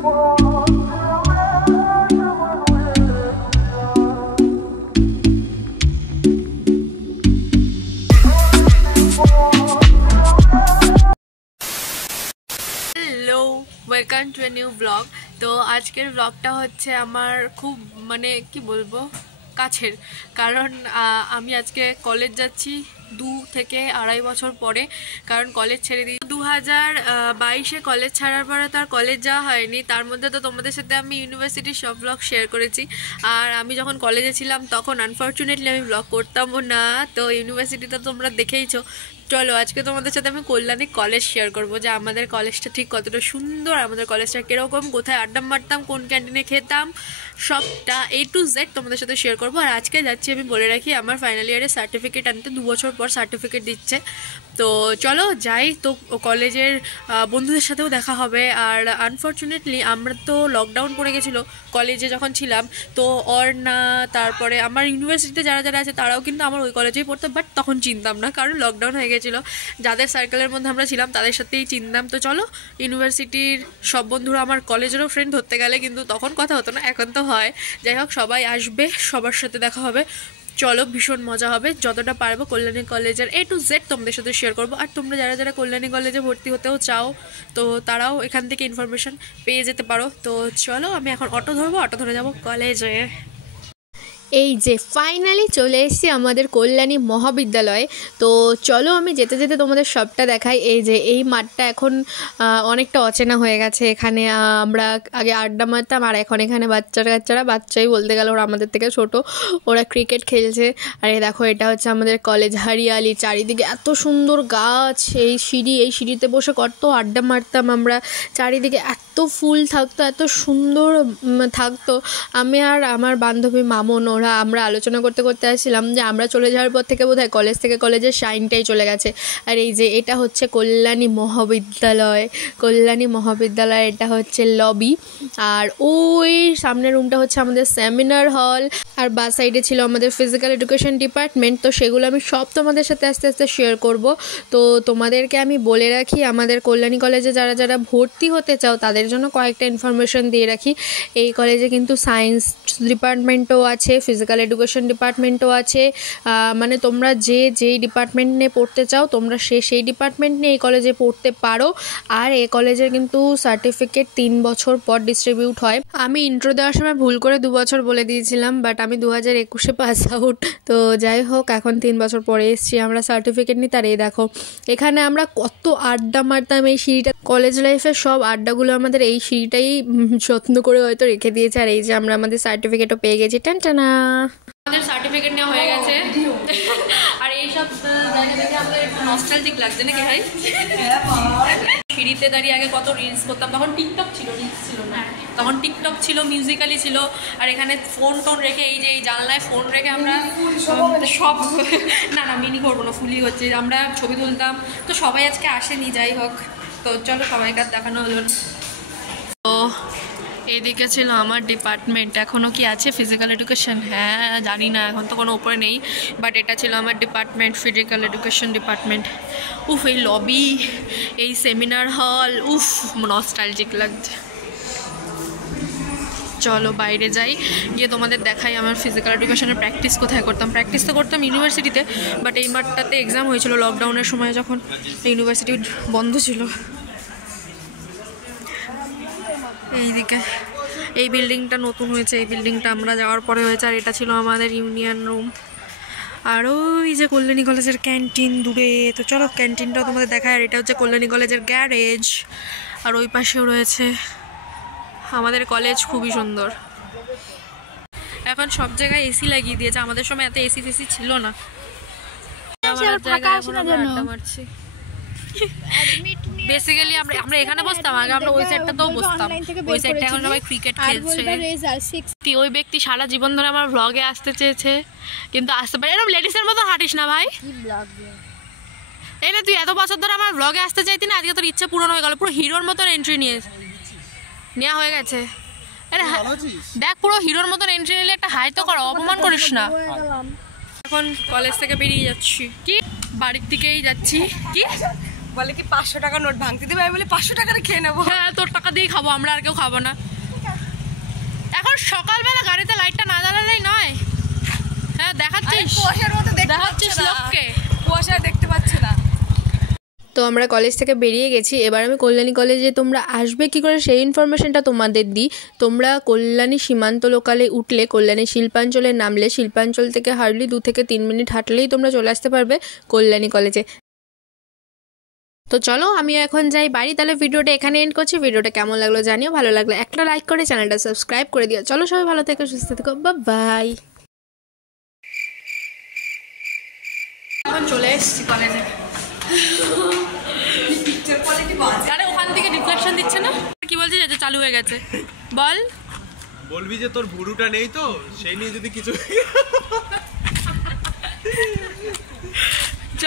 Welcome to a new blog. তো আজকের ব্লগটা হচ্ছে আমার খুব মানে কি বলবো কাছের, কারণ আমি আজকে কলেজ যাচ্ছি 2 থেকে 2.5 বছর পরে, কারণ কলেজ ছেড়ে দিই 2022-এ। কলেজ ছাড়ার পরে তো আর কলেজ যাওয়া হয়নি। তার মধ্যে তো তোমাদের সাথে আমি ইউনিভার্সিটির সব ব্লগ শেয়ার করেছি, আর আমি যখন কলেজে ছিলাম তখন আনফর্চুনেটলি আমি ব্লগ করতামও না। তো ইউনিভার্সিটিতে তোমরা দেখেইছো। চলো আজকে তোমাদের সাথে আমি কল্যাণী কলেজ শেয়ার করবো, যে আমাদের কলেজটা ঠিক কতটা সুন্দর, আমাদের কলেজটা কীরকম, কোথায় আড্ডা মারতাম, কোন ক্যান্টিনে খেতাম, সবটা A to Z তোমাদের সাথে শেয়ার করবো। আর আজকে যাচ্ছি, আমি বলে রাখি, আমার ফাইনাল ইয়ারের সার্টিফিকেট আনতে 2 বছর পর সার্টিফিকেট দিচ্ছে। তো চলো যাই, তো কলেজের বন্ধুদের সাথেও দেখা হবে। আর আনফর্চুনেটলি আমরা তো লকডাউন পড়ে গেছিলো কলেজে যখন ছিলাম, তো অর্ণা, তারপরে আমার ইউনিভার্সিটিতে যারা যারা আছে তারাও কিন্তু আমার ওই কলেজেই পড়তো, বাট তখন চিনতাম না, কারণ লকডাউন হয়ে গেছিলো। যাদের সার্কেলের মধ্যে আমরা ছিলাম তাদের সাথেই চিনতাম। তো চলো, ইউনিভার্সিটির সব বন্ধুরা আমার কলেজেরও ফ্রেন্ড ধরতে গেলে, কিন্তু তখন কথা হতো না, এখন তো হয়। যাই হোক, সবাই আসবে, সবার সাথে দেখা হবে। চলো, ভীষণ মজা হবে। যতটা পারবো কল্যাণী কলেজের A to Z তোমাদের সাথে শেয়ার করবো। আর তোমরা যারা যারা কল্যাণী কলেজে ভর্তি হতেও চাও, তো তারাও এখান থেকে ইনফরমেশন পেয়ে যেতে পারো। তো চলো, আমি এখন অটো ধরবো, অটো ধরে যাবো কলেজে। এই যে ফাইনালি চলে এসেছি আমাদের কল্যাণী মহাবিদ্যালয়ে। তো চলো আমি যেতে যেতে তোমাদের সবটা দেখাই। এই যে এই মাঠটা এখন অনেকটা অচেনা হয়ে গেছে। এখানে আমরা আগে আড্ডা মারতাম, আর এখন এখানে বাচ্চাই বলতে গেলে, ওরা আমাদের থেকে ছোট, ওরা ক্রিকেট খেলছে। আর এই দেখো, এটা হচ্ছে আমাদের কলেজ, হরিয়ালি চারিদিকে, এত সুন্দর গাছ, এই সিঁড়িতে বসে কত আড্ডা মারতাম আমরা, চারিদিকে এত ফুল থাকতো, এত সুন্দর থাকতো। আমি আর আমার বান্ধবী মামন, আমরা আলোচনা করতে করতে আসছিলাম যে আমরা চলে যাওয়ার পর থেকে বোধহয় কলেজ থেকে কলেজের শাইনটাই চলে গেছে। আর এই যে এটা হচ্ছে কল্যাণী মহাবিদ্যালয়, এটা হচ্ছে লবি। আর ওই সামনের রুমটা হচ্ছে আমাদের সেমিনার হল, আর বা সাইডে ছিল আমাদের ফিজিক্যাল এডুকেশন ডিপার্টমেন্ট। তো সেগুলো আমি সব তোমাদের সাথে আস্তে আস্তে শেয়ার করব। তো তোমাদেরকে আমি বলে রাখি, আমাদের কল্যাণী কলেজে যারা যারা ভর্তি হতে চাও তাদের জন্য কয়েকটা ইনফরমেশন দিয়ে রাখি। এই কলেজে কিন্তু সায়েন্স ডিপার্টমেন্টও আছে, ফিজিক্যাল এডুকেশন ডিপার্টমেন্টও আছে। মানে তোমরা যেই ডিপার্টমেন্ট নিয়ে পড়তে চাও, তোমরা সেই ডিপার্টমেন্ট নিয়ে এই কলেজে পড়তে পারো। আর এই কলেজের কিন্তু সার্টিফিকেট 3 বছর পর ডিস্ট্রিবিউট হয়। আমি ইন্ট্রো দেওয়ার সময় ভুল করে 2 বছর বলে দিয়েছিলাম, বাট আমি 2021-এ পাস আউট। তো যাই হোক, এখন 3 বছর পরে এসেছি আমরা সার্টিফিকেট নিতে। আর এই দেখো, এখানে আমরা কত আড্ডা মারতাম। এই সিঁড়িটা, কলেজ লাইফের সব আড্ডাগুলো আমাদের এই সিঁড়িটাই যত্ন করে হয়তো রেখে দিয়েছে। আর এই যে আমরা আমাদের সার্টিফিকেটও পেয়ে গেছি, টানটানা, আমাদের সার্টিফিকেট নেওয়া হয়ে গেছে। আর এইসব জায়গা থেকে আমাদের একটু নস্টালজিক লাগছে নাকি ভাই? সিঁড়িতে দাঁড়িয়ে আগে কত রিলস করতাম, তখন টিকটক ছিল, রিলস ছিল না, তখন টিকটক ছিল, মিউজিক্যালি ছিল। আর এখানে ফোন রেখে, এই যে এই জানলায় ফোন রেখে আমরা সব না মিনি করবো না, ফুলি হচ্ছে, আমরা ছবি তুলতাম। তো সবাই আজকে আসেনি, যাই হোক। তো চলো, সবাইকার দেখানো হলো না। তো এইদিকে ছিল আমার ডিপার্টমেন্ট। এখনও কি আছে ফিজিক্যাল এডুকেশন? হ্যাঁ, জানি না, এখন তো কোনো উপরে নেই, বাট এটা ছিল আমার ডিপার্টমেন্ট, ফিজিক্যাল এডুকেশন ডিপার্টমেন্ট। উফ, এই লবি, এই সেমিনার হল, উফ, নস্টালজিক লাগছে। চলো বাইরে যাই, গিয়ে তোমাদের দেখাই আমার ফিজিক্যাল এডুকেশনের প্র্যাকটিস কোথায় করতাম। প্র্যাকটিস তো করতাম ইউনিভার্সিটিতে, বাট এই মাঠটাতে এক্সাম হয়েছিল লকডাউনের সময়, যখন ইউনিভার্সিটি বন্ধ ছিল। এইদিকে এই বিল্ডিংটা নতুন হয়েছে, এই বিল্ডিংটা আমরা যাওয়ার পরে হয়েছে। আর এটা ছিল আমাদের ইউনিয়ন রুম। আর ওই যে কল্যাণী কলেজের ক্যান্টিন দূরে। তো চলো ক্যান্টিনটাও তোমাদের দেখায়। আর এটা হচ্ছে কল্যাণী কলেজের গ্যারেজ, আর ওই পাশেও রয়েছে আমাদের কলেজ। খুবই সুন্দর। এখন সব জায়গায় এসি লাগিয়ে দিয়েছে, আমাদের সময় এত এসি ফেসি ছিল না। বেসিক্যালি আমরা এখানে বসতাম, আগে আমরা ওই সাইডটাতেও বসতাম, ওই সাইডটা এখন সবাই ক্রিকেট খেলছে। ওই ব্যক্তি সারা জীবন ধরে আমার ব্লগে আসতে চেয়েছে, কিন্তু আসতে পারে। এরকম লেডিসের মতো হাঁটিস না ভাই। এই না, তুই এত বছর ধরে আমার ব্লগে আসতে চাইতি না, আজকে তোর ইচ্ছা পূরণ হয়ে গেল। পুরো হিরোর মতন এন্ট্রি নেওয়া হয়ে গেছে। আরে দেখ, পুরো হিরোর মতন এন্ট্রি নিলে একটা হাই তো কর, অপমান করিস না। এখন কলেজ থেকে বেরিয়ে যাচ্ছি, কি বাড়ির দিকেই যাচ্ছি। কি বলে কি 500 টাকা নোট ভাঙতে দেবে, আমি বলি 500 টাকার খেয়ে নেবো। হ্যাঁ তোর টাকা দিয়েই খাবো, আমরা আর কেউ খাবো না। এখন সকালবেলা গাড়িতে লাইটটা না জ্বালালেই নয়। হ্যাঁ দেখাচ্ছিস, কুয়াশার মতো দেখতে দেখাচ্ছিস পাচ্ছিস লোককে। কুয়াশায় দেখতে পাচ্ছে না। তো আমরা কলেজ থেকে বেরিয়ে গেছি। এবার আমি কল্যাণী কলেজে তোমরা আসবে কি করে সেই ইনফরমেশনটা তোমাদের দিই। তোমরা কল্যাণী সীমান্ত লোকালে উঠলে, কল্যাণী শিল্পাঞ্চলে নামলে, শিল্পাঞ্চল থেকে হার্ডলি 2 থেকে 3 মিনিট হাঁটলেই তোমরা চলে আসতে পারবে কল্যাণী কলেজে। তো চলো আমি এখন যাই বাড়ি। তাহলে ভিডিওটা এখানে এন্ড করছি। ভিডিওটা কেমন লাগলো জানিও, ভালো লাগলে একটা লাইক করে চ্যানেলটা সাবস্ক্রাইব করে দিও। চলো সবাই ভালো থেকো, সুস্থ থেকো, বাই। এখন চলে এসেছি কলেজে। আরে ওখান থেকে রিফ্লেকশন দিচ্ছে না, কি বলছিস? যে চালু হয়ে গেছে, বল। বলবি যে তোর ভুরুটা নেই তো, সেই নিয়ে যদি কিছু চ